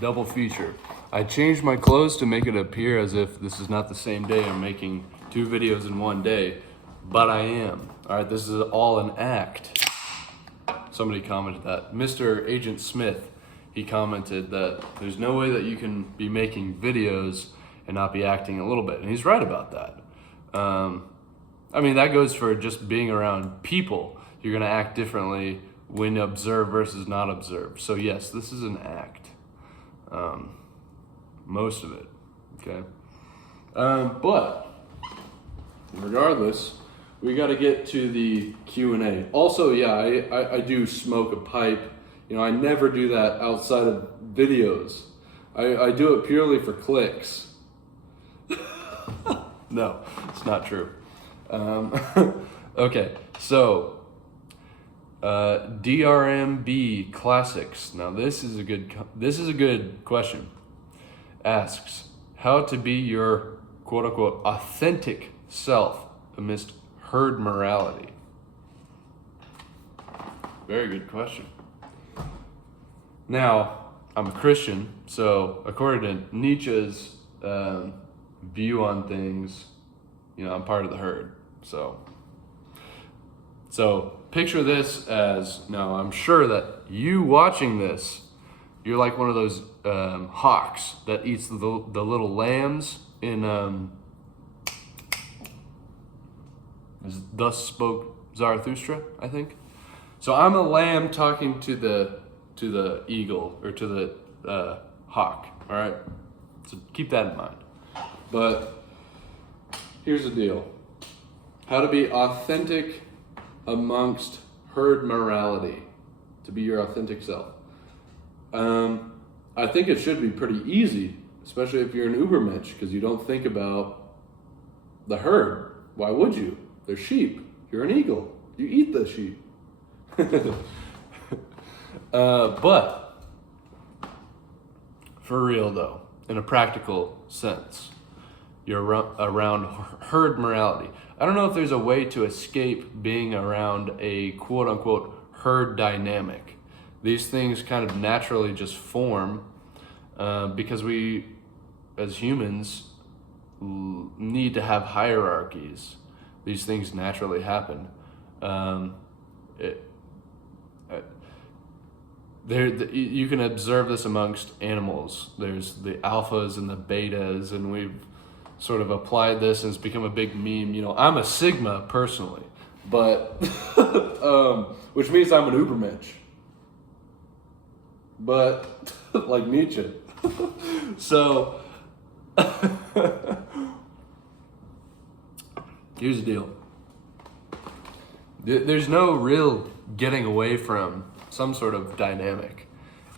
Double feature. I changed my clothes to make it appear as if this is not the same day. I'm making 2 videos in one day, but I am. All right, this is all an act. Somebody commented that. Mr. Agent Smith, he commented that there's no way that you can be making videos and not be acting a little bit. And he's right about that. I mean, that goes for just being around people. You're gonna act differently when observed versus not observed. So yes, this is an act. Most of it, okay? But regardless, we got to get to the Q&A. Also, yeah, I do smoke a pipe. You know, I never do that outside of videos. I do it purely for clicks. No, it's not true. Okay, so DRMB Classics. Now this is a good question. Asks how to be your quote unquote authentic self amidst herd morality. Very good question. Now, I'm a Christian, so according to Nietzsche's view on things, you know, I'm part of the herd. So picture this as, now I'm sure that you watching this, you're like one of those hawks that eats the little lambs in Thus Spoke Zarathustra, I think. So I'm a lamb talking to the eagle, or to the hawk, all right? So keep that in mind. But here's the deal. How to be authentic amongst herd morality, to be your authentic self. I think it should be pretty easy, especially if you're an Ubermensch, because you don't think about the herd. Why would you? They're sheep. You're an eagle. You eat the sheep. But for real though, in a practical sense, you're around herd morality. I don't know if there's a way to escape being around a quote unquote herd dynamic. These things kind of naturally just form because we, as humans, need to have hierarchies. These things naturally happen. You can observe this amongst animals. There's the alphas and the betas, and we've sort of applied this, and it's become a big meme. You know, I'm a Sigma personally, but which means I'm an Ubermensch. But like Nietzsche. So here's the deal. There's no real getting away from some sort of dynamic.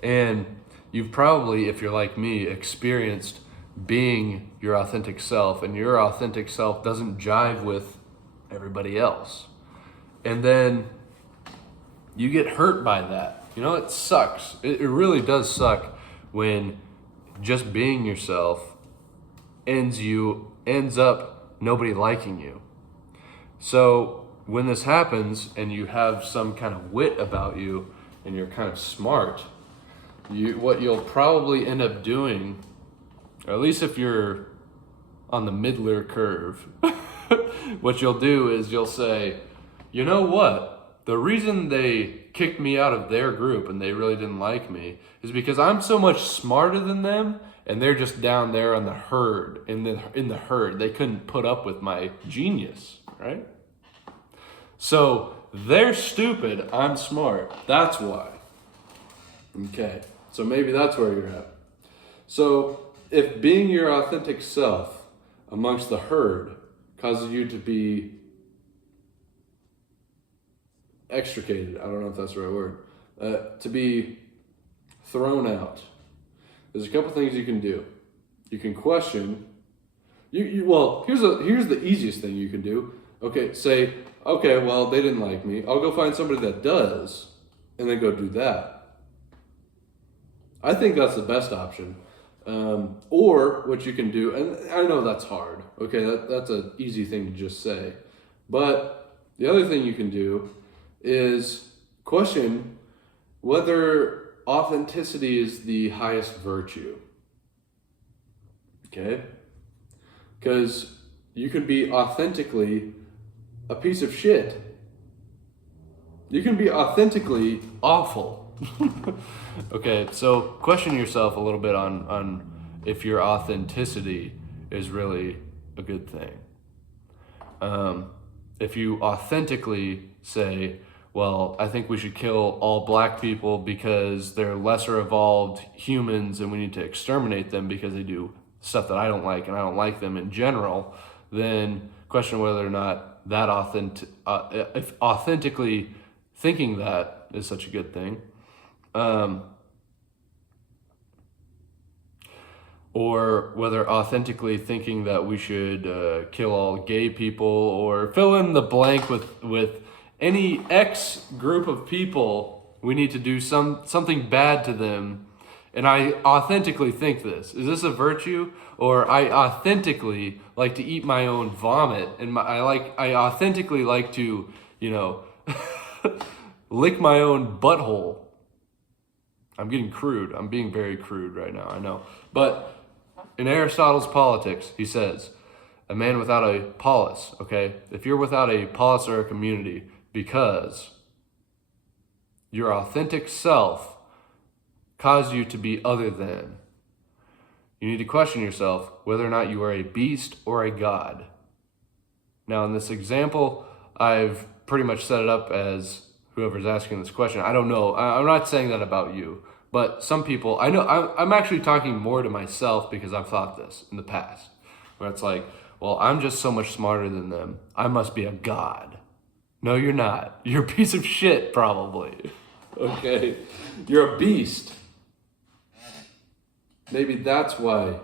And you've probably, if you're like me, experienced being your authentic self, and your authentic self doesn't jive with everybody else. And then you get hurt by that. You know, it sucks. It really does suck when just being yourself ends up nobody liking you. So when this happens and you have some kind of wit about you and you're kind of smart, what you'll probably end up doing, or at least if you're on the Midler curve, what you'll do is you'll say, you know what? The reason they kicked me out of their group and they really didn't like me is because I'm so much smarter than them, and they're just down there on the herd, in the herd. They couldn't put up with my genius, right? So they're stupid, I'm smart. That's why. Okay, so maybe that's where you're at. So if being your authentic self amongst the herd causes you to be extricated, I don't know if that's the right word, to be thrown out, there's a couple things you can do. You can question. Well, here's the easiest thing you can do. Okay, say, okay, well, they didn't like me. I'll go find somebody that does, and then go do that. I think that's the best option. Or what you can do, and I know that's hard. Okay, that's an easy thing to just say. But the other thing you can do is question whether authenticity is the highest virtue. Okay? Because you can be authentically a piece of shit. You can be authentically awful. Okay, so question yourself a little bit on if your authenticity is really a good thing. If you authentically say, well, I think we should kill all black people because they're lesser evolved humans and we need to exterminate them because they do stuff that I don't like and I don't like them in general, then question whether or not that if authentically thinking that is such a good thing. Or whether authentically thinking that we should kill all gay people or fill in the blank with any X group of people, we need to do something bad to them. And I authentically think this. Is this a virtue? Or I authentically like to eat my own vomit, and I authentically like to, lick my own butthole. I'm getting crude. I'm being very crude right now, I know. But in Aristotle's Politics, he says, a man without a polis, okay? If you're without a polis or a community because your authentic self caused you to be other than, you need to question yourself whether or not you are a beast or a god. Now, in this example, I've pretty much set it up as whoever's asking this question. I don't know. I'm not saying that about you. But some people, I know, I'm actually talking more to myself because I've thought this in the past. Where it's like, well, I'm just so much smarter than them. I must be a god. No, you're not. You're a piece of shit, probably. Okay? You're a beast. Maybe that's why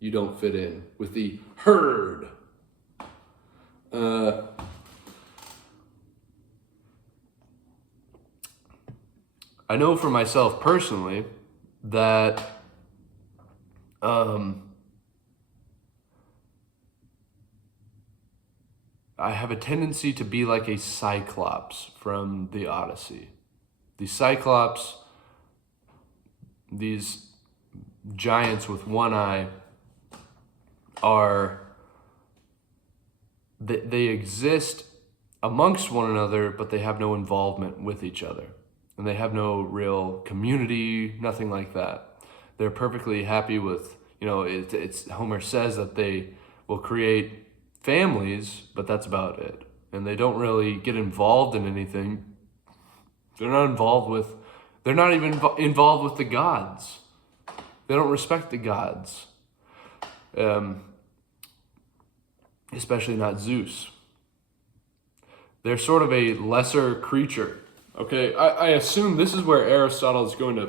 you don't fit in with the herd. I know for myself personally that I have a tendency to be like a Cyclops from the Odyssey. The Cyclops, these giants with one eye, they exist amongst one another, but they have no involvement with each other. And they have no real community, nothing like that. They're perfectly happy with, it's Homer says that they will create families, but that's about it. And they don't really get involved in anything. They're not even involved with the gods. They don't respect the gods. Especially not Zeus. They're sort of a lesser creature. Okay, I assume this is where Aristotle is going to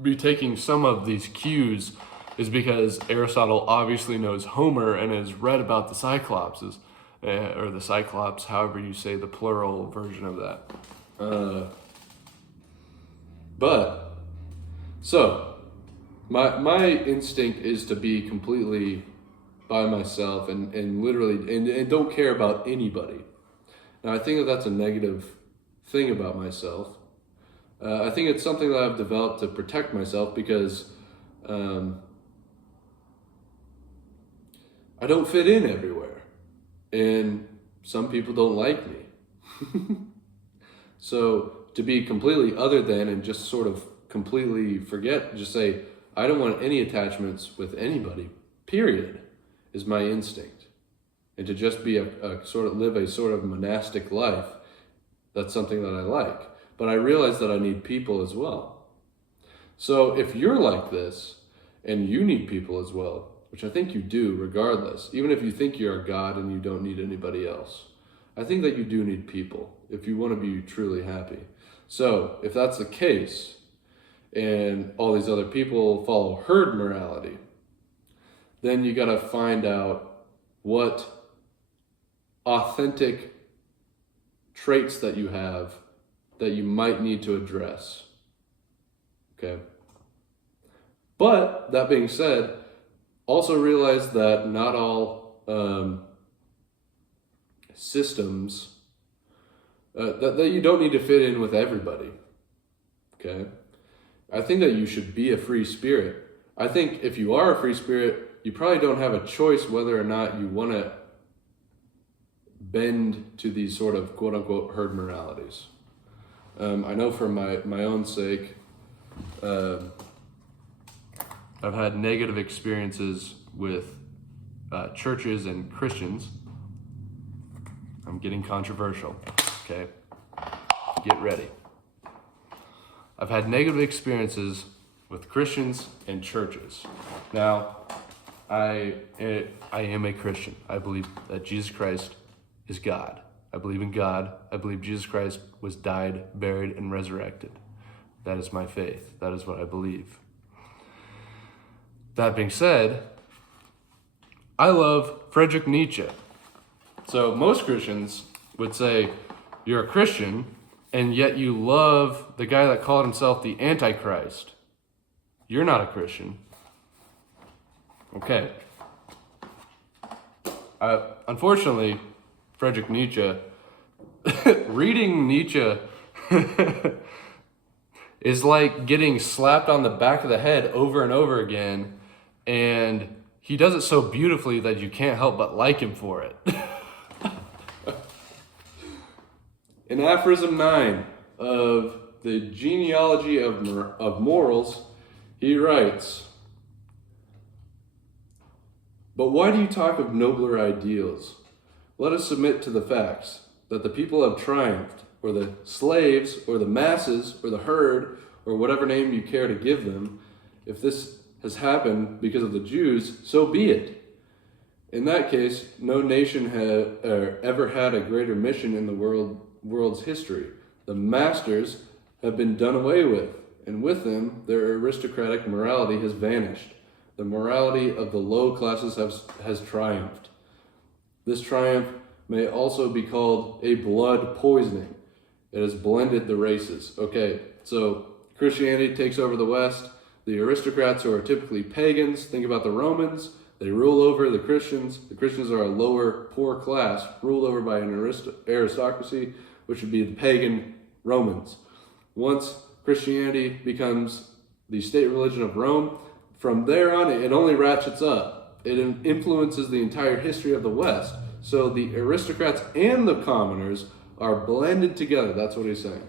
be taking some of these cues, is because Aristotle obviously knows Homer and has read about the Cyclopses, or the Cyclops, however you say the plural version of that. So, my instinct is to be completely by myself and literally, and don't care about anybody. Now, I think that that's a negative thing about myself. I think it's something that I've developed to protect myself because I don't fit in everywhere, and some people don't like me. So to be completely other than and just sort of completely forget, just say, I don't want any attachments with anybody, period, is my instinct. And to just be live a sort of monastic life, that's something that I like. But I realize that I need people as well. So if you're like this, and you need people as well, which I think you do regardless, even if you think you're a god and you don't need anybody else, I think that you do need people if you want to be truly happy. So if that's the case, and all these other people follow herd morality, then you got to find out what authentic traits that you have that you might need to address. Okay? But that being said, also realize that not all systems, that you don't need to fit in with everybody. okay? I think that you should be a free spirit. I think if you are a free spirit, you probably don't have a choice whether or not you want to bend to these sort of quote-unquote herd moralities. I know for my own sake, I've had negative experiences with churches and Christians. I'm getting controversial, okay? Get ready. I've had negative experiences with Christians and churches. Now, I am a Christian. I believe that Jesus Christ is God. I believe in God. I believe Jesus Christ was died, buried, and resurrected. That is my faith. That is what I believe. That being said, I love Friedrich Nietzsche. So most Christians would say, you're a Christian, and yet you love the guy that called himself the Antichrist. You're not a Christian. Okay. Unfortunately, Friedrich Nietzsche, reading Nietzsche is like getting slapped on the back of the head over and over again, and he does it so beautifully that you can't help but like him for it. In Aphorism 9 of the Genealogy of Morals, he writes, "But why do you talk of nobler ideals? Let us submit to the facts that the people have triumphed, or the slaves, or the masses, or the herd, or whatever name you care to give them. If this has happened because of the Jews, so be it. In that case, no nation ever had a greater mission in the world's history. The masters have been done away with, and with them, their aristocratic morality has vanished. The morality of the low classes has triumphed. This triumph may also be called a blood poisoning. It has blended the races." Okay, so Christianity takes over the West. The aristocrats, who are typically pagans, think about the Romans. They rule over the Christians. The Christians are a lower, poor class, ruled over by an aristocracy, which would be the pagan Romans. Once Christianity becomes the state religion of Rome, from there on, it only ratchets up. It influences the entire history of the West. So the aristocrats and the commoners are blended together. That's what he's saying.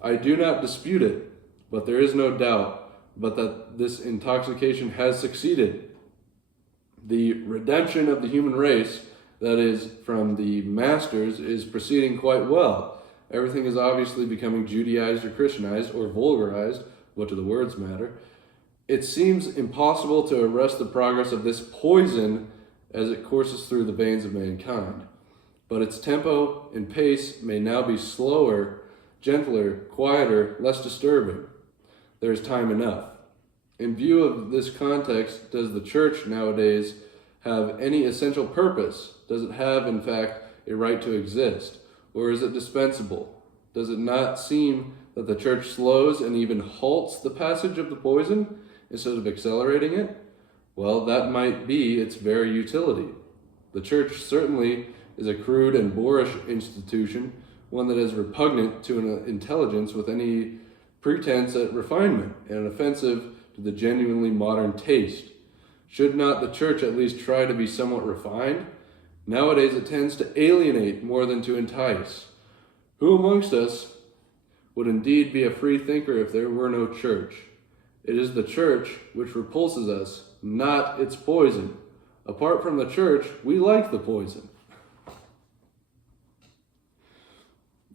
I do not dispute it, but there is no doubt but that this intoxication has succeeded. The redemption of the human race, that is, from the masters, is proceeding quite well. Everything is obviously becoming Judaized or Christianized or vulgarized. What do the words matter? It seems impossible to arrest the progress of this poison as it courses through the veins of mankind. But its tempo and pace may now be slower, gentler, quieter, less disturbing. There is time enough. In view of this context, does the church nowadays have any essential purpose? Does it have, in fact, a right to exist? Or is it dispensable? Does it not seem that the church slows and even halts the passage of the poison instead of accelerating it? Well, that might be its very utility. The church certainly is a crude and boorish institution, one that is repugnant to an intelligence with any pretense at refinement and offensive to the genuinely modern taste. Should not the church at least try to be somewhat refined? Nowadays it tends to alienate more than to entice. Who amongst us would indeed be a free thinker if there were no church? It is the church which repulses us, not its poison. Apart from the church, we like the poison.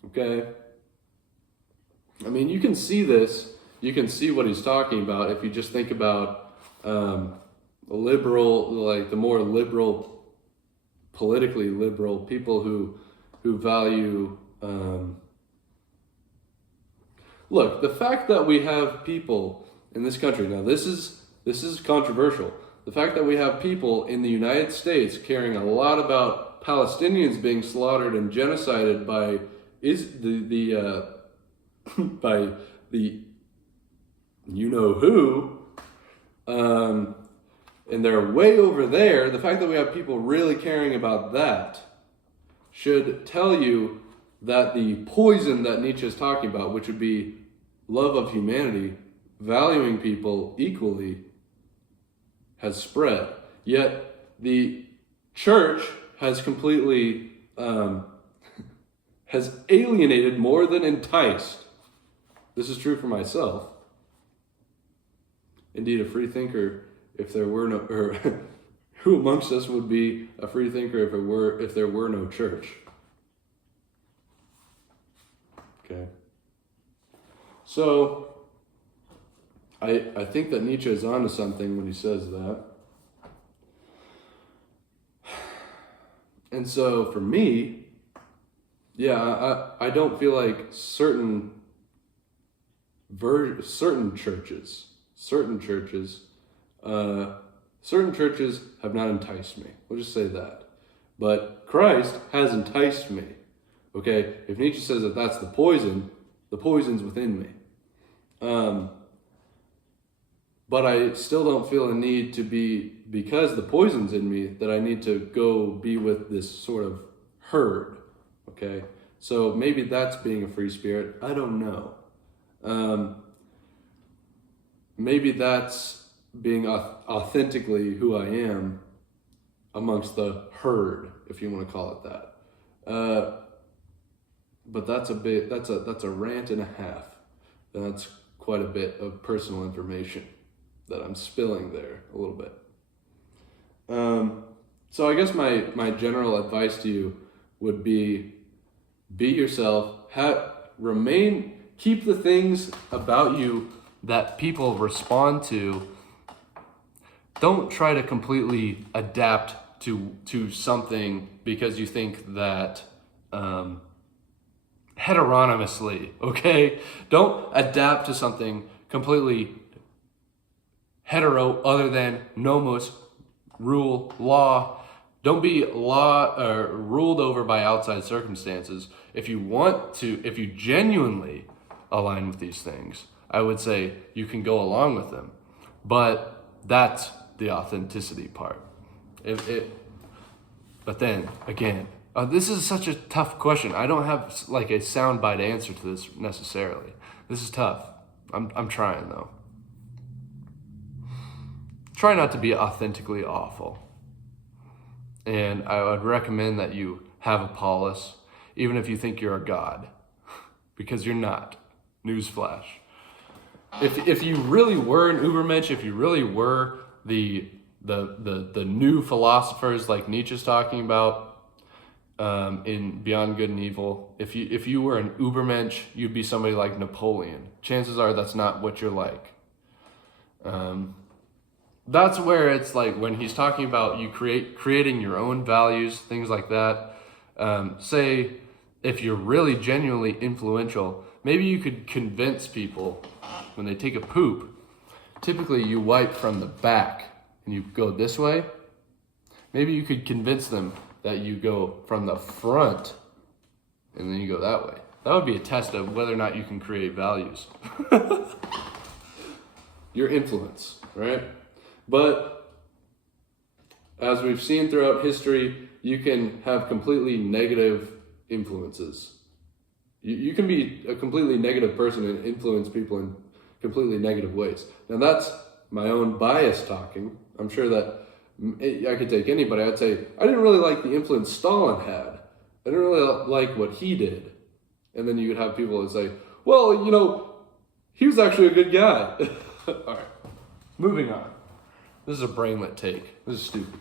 Okay? I mean, you can see this. You can see what he's talking about if you just think about liberal, like the more liberal, politically liberal people who value. Look, the fact that we have people in this country, now this is controversial. The fact that we have people in the United States caring a lot about Palestinians being slaughtered and genocided by by the you know who, and they're way over there. The fact that we have people really caring about that should tell you that the poison that Nietzsche is talking about, which would be love of humanity, valuing people equally, has spread. Yet the church has completely has alienated more than enticed. This is true for myself. Indeed, a free thinker, if there were no, or who amongst us would be a free thinker if there were no church? Okay. So I think that Nietzsche is onto something when he says that. And so for me, I don't feel like certain churches have not enticed me. We'll just say that. But Christ has enticed me. Okay? If Nietzsche says that that's the poison's within me. But I still don't feel a need to be, because the poison's in me, that I need to go be with this sort of herd. Okay? So maybe that's being a free spirit. I don't know. Maybe that's being authentically who I am amongst the herd, if you want to call it that. But that's a rant and a half. That's quite a bit of personal information that I'm spilling there a little bit. So I guess my general advice to you would be yourself, keep the things about you that people respond to. Don't try to completely adapt to something because you think that heteronomously, okay? Don't adapt to something completely hetero other than nomos, rule, law. Don't be ruled over by outside circumstances. If you genuinely align with these things, I would say you can go along with them. But that's the authenticity part. But then, again, this is such a tough question. I don't have like a soundbite answer to this necessarily. This is tough. I'm trying though. Try not to be authentically awful. And I would recommend that you have a polis, even if you think you're a god, because you're not. Newsflash. If you really were an Übermensch, if you really were the new philosophers like Nietzsche's talking about in Beyond Good and Evil, if you were an Übermensch, you'd be somebody like Napoleon. Chances are that's not what you're like. That's where it's like when he's talking about you creating your own values, things like that. Say if you're really genuinely influential, maybe you could convince people when they take a poop, typically you wipe from the back and you go this way. Maybe you could convince them that you go from the front and then you go that way. That would be a test of whether or not you can create values. Your influence, right? But as we've seen throughout history, you can have completely negative influences. You can be a completely negative person and influence people in completely negative ways. Now that's my own bias talking. I'm sure that I could take anybody. I'd say, I didn't really like the influence Stalin had. I didn't really like what he did. And then you could have people that say, well, he was actually a good guy. All right, moving on. This is a brainlet take. This is stupid.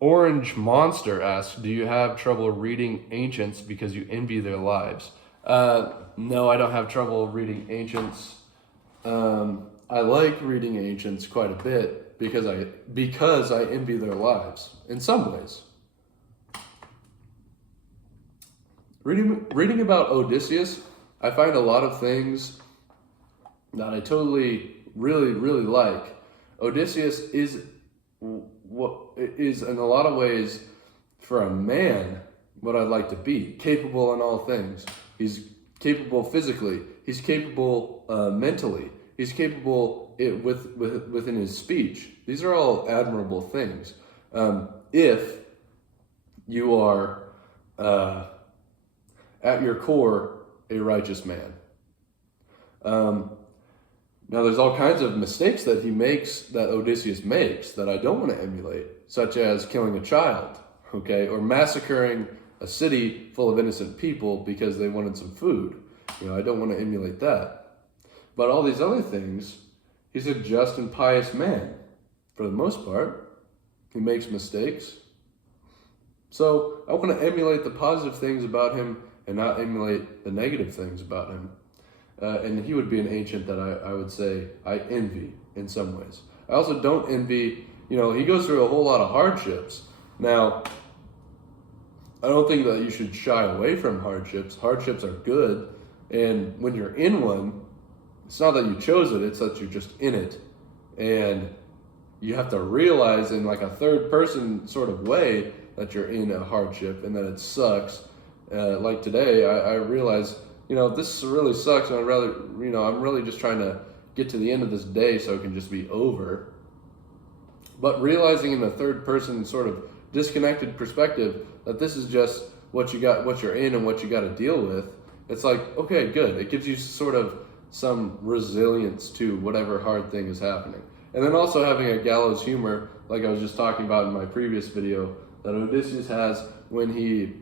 Orange Monster asks, do you have trouble reading ancients because you envy their lives? No, I don't have trouble reading ancients. I like reading ancients quite a bit because I envy their lives in some ways. Reading about Odysseus, I find a lot of things that I totally, really, really like. Odysseus is in a lot of ways, for a man, what I'd like to be. Capable in all things. He's capable physically. He's capable mentally. He's capable within his speech. These are all admirable things. If you are at your core a righteous man. Now, there's all kinds of mistakes that Odysseus makes, that I don't want to emulate, such as killing a child, okay, or massacring a city full of innocent people because they wanted some food. I don't want to emulate that. But all these other things, he's a just and pious man, for the most part. He makes mistakes. So I want to emulate the positive things about him and not emulate the negative things about him. And he would be an ancient that I would say I envy in some ways. I also don't envy, he goes through a whole lot of hardships. Now, I don't think that you should shy away from hardships. Hardships are good. And when you're in one, it's not that you chose it, it's that you're just in it. And you have to realize in like a third person sort of way that you're in a hardship and that it sucks. Like today, I realize, this really sucks, and I'm really just trying to get to the end of this day so it can just be over. But realizing in the third person sort of disconnected perspective that this is just what you're in and what you got to deal with, it's like, okay, good. It gives you sort of some resilience to whatever hard thing is happening. And then also having a gallows humor, like I was just talking about in my previous video, that Odysseus has when he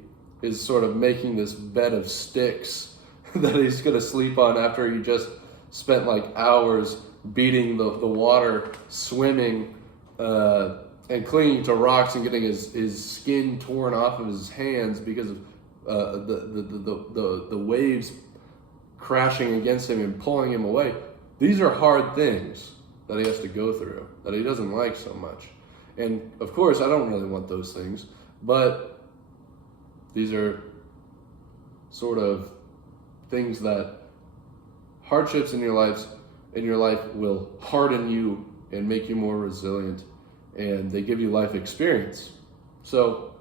is sort of making this bed of sticks that he's going to sleep on after he just spent like hours beating the water, swimming, and clinging to rocks and getting his skin torn off of his hands because of the waves crashing against him and pulling him away. These are hard things that he has to go through, that he doesn't like so much. And of course, I don't really want those things, but these are sort of things that hardships in your life will harden you and make you more resilient, and they give you life experience. So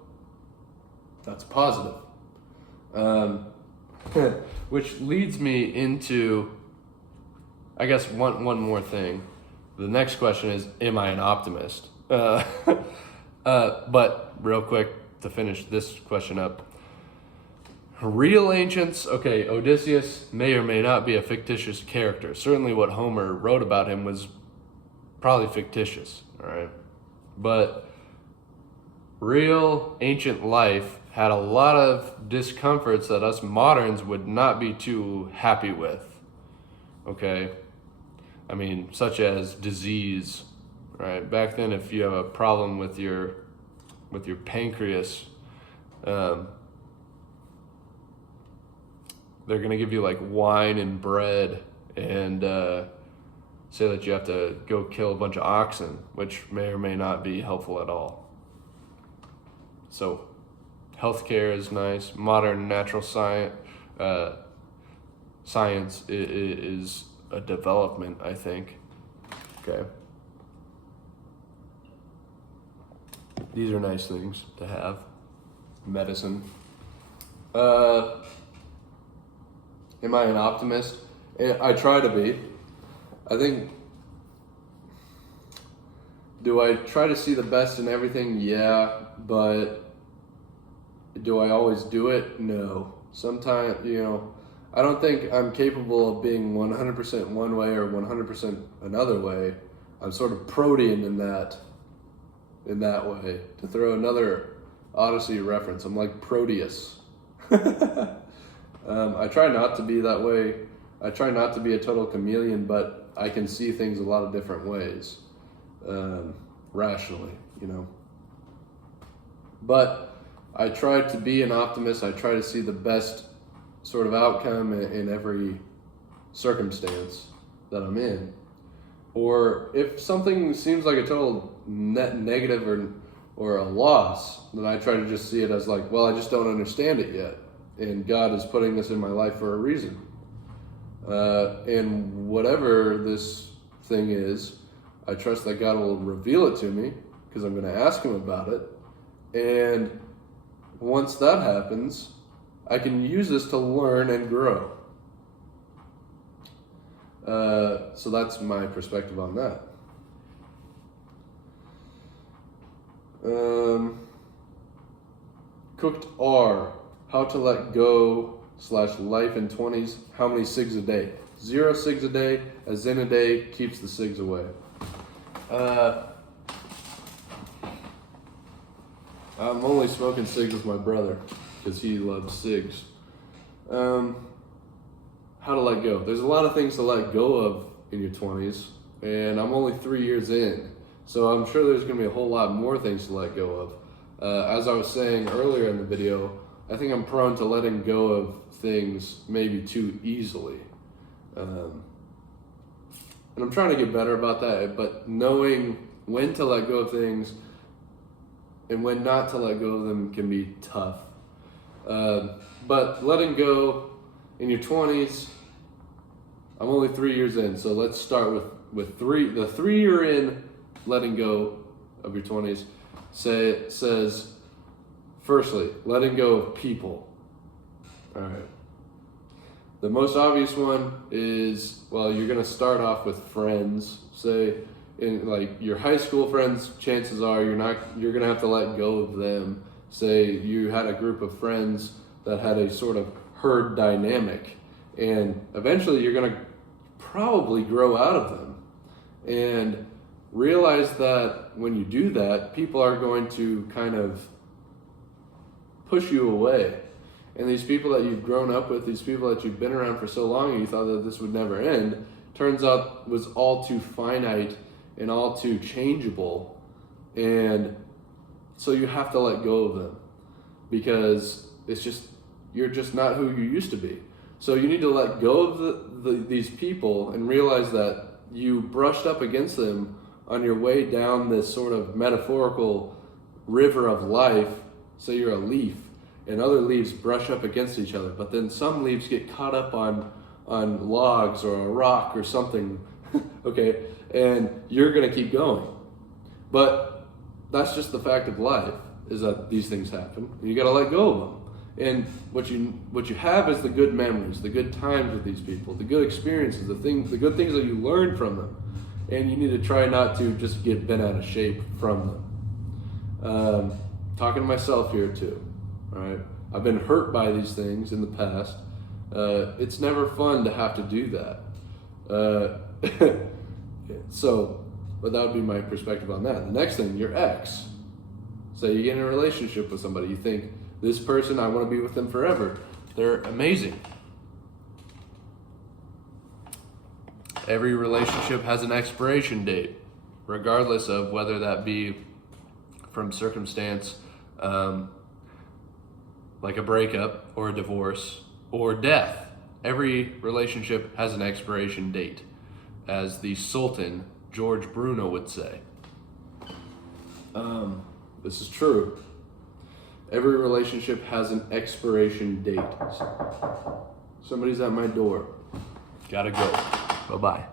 that's positive. Which leads me into, I guess, one more thing. The next question is, am I an optimist? But real quick, to finish this question up, real ancients, okay, Odysseus may or may not be a fictitious character. Certainly what Homer wrote about him was probably fictitious, all right? But real ancient life had a lot of discomforts that us moderns would not be too happy with, okay? I mean, such as disease, right? Back then, if you have a problem with your pancreas, they're going to give you like wine and bread and say that you have to go kill a bunch of oxen, which may or may not be helpful at all. So healthcare is nice. Modern natural science is a development, I think. Okay. These are nice things to have. Medicine. Am I an optimist? I try to be. I think, do I try to see the best in everything? Yeah, but do I always do it? No. Sometimes, I don't think I'm capable of being 100% one way or 100% another way. I'm sort of protean in that way. To throw another Odyssey reference, I'm like Proteus. I try not to be that way. I try not to be a total chameleon, but I can see things a lot of different ways, rationally, But I try to be an optimist. I try to see the best sort of outcome in every circumstance that I'm in. Or if something seems like a total negative or a loss, then I try to just see it as like, well, I just don't understand it yet. And God is putting this in my life for a reason. And whatever this thing is, I trust that God will reveal it to me because I'm going to ask him about it. And once that happens, I can use this to learn and grow. So that's my perspective on that. Cooked R, how to let go life in 20s, how many cigs a day? 0 cigs a day, a Zen a day keeps the cigs away. I'm only smoking cigs with my brother because he loves cigs. How to let go. There's a lot of things to let go of in your 20s, and I'm only 3 years in. So I'm sure there's going to be a whole lot more things to let go of. As I was saying earlier in the video, I think I'm prone to letting go of things maybe too easily. And I'm trying to get better about that, but knowing when to let go of things and when not to let go of them can be tough. But letting go in your 20s, I'm only 3 years in, so let's start with the 3 you're in letting go of your 20s. Says, firstly, letting go of people. All right. The most obvious one is, well, you're going to start off with friends. Say, in like your high school friends, chances are you're going to have to let go of them. Say you had a group of friends that had a sort of herd dynamic, and eventually you're going to probably grow out of them. And realize that when you do that, people are going to kind of push you away. And these people that you've grown up with, these people that you've been around for so long and you thought that this would never end, turns out was all too finite and all too changeable. And so you have to let go of them because you're just not who you used to be. So you need to let go of these people and realize that you brushed up against them on your way down this sort of metaphorical river of life. Say you're a leaf and other leaves brush up against each other, but then some leaves get caught up on logs or a rock or something, okay, and you're gonna keep going. But that's just the fact of life, is that these things happen and you gotta let go of them. And what you have is the good memories, the good times with these people, the good experiences, the good things that you learned from them. And you need to try not to just get bent out of shape from them. Talking to myself here too, all right? I've been hurt by these things in the past. It's never fun to have to do that. But that would be my perspective on that. The next thing, your ex. Say you get in a relationship with somebody, you think, this person, I want to be with them forever. They're amazing. Every relationship has an expiration date, regardless of whether that be from circumstance like a breakup or a divorce or death. Every relationship has an expiration date, as the Sultan, George Bruno, would say. This is true. Every relationship has an expiration date. Somebody's at my door. Gotta go. Bye-bye.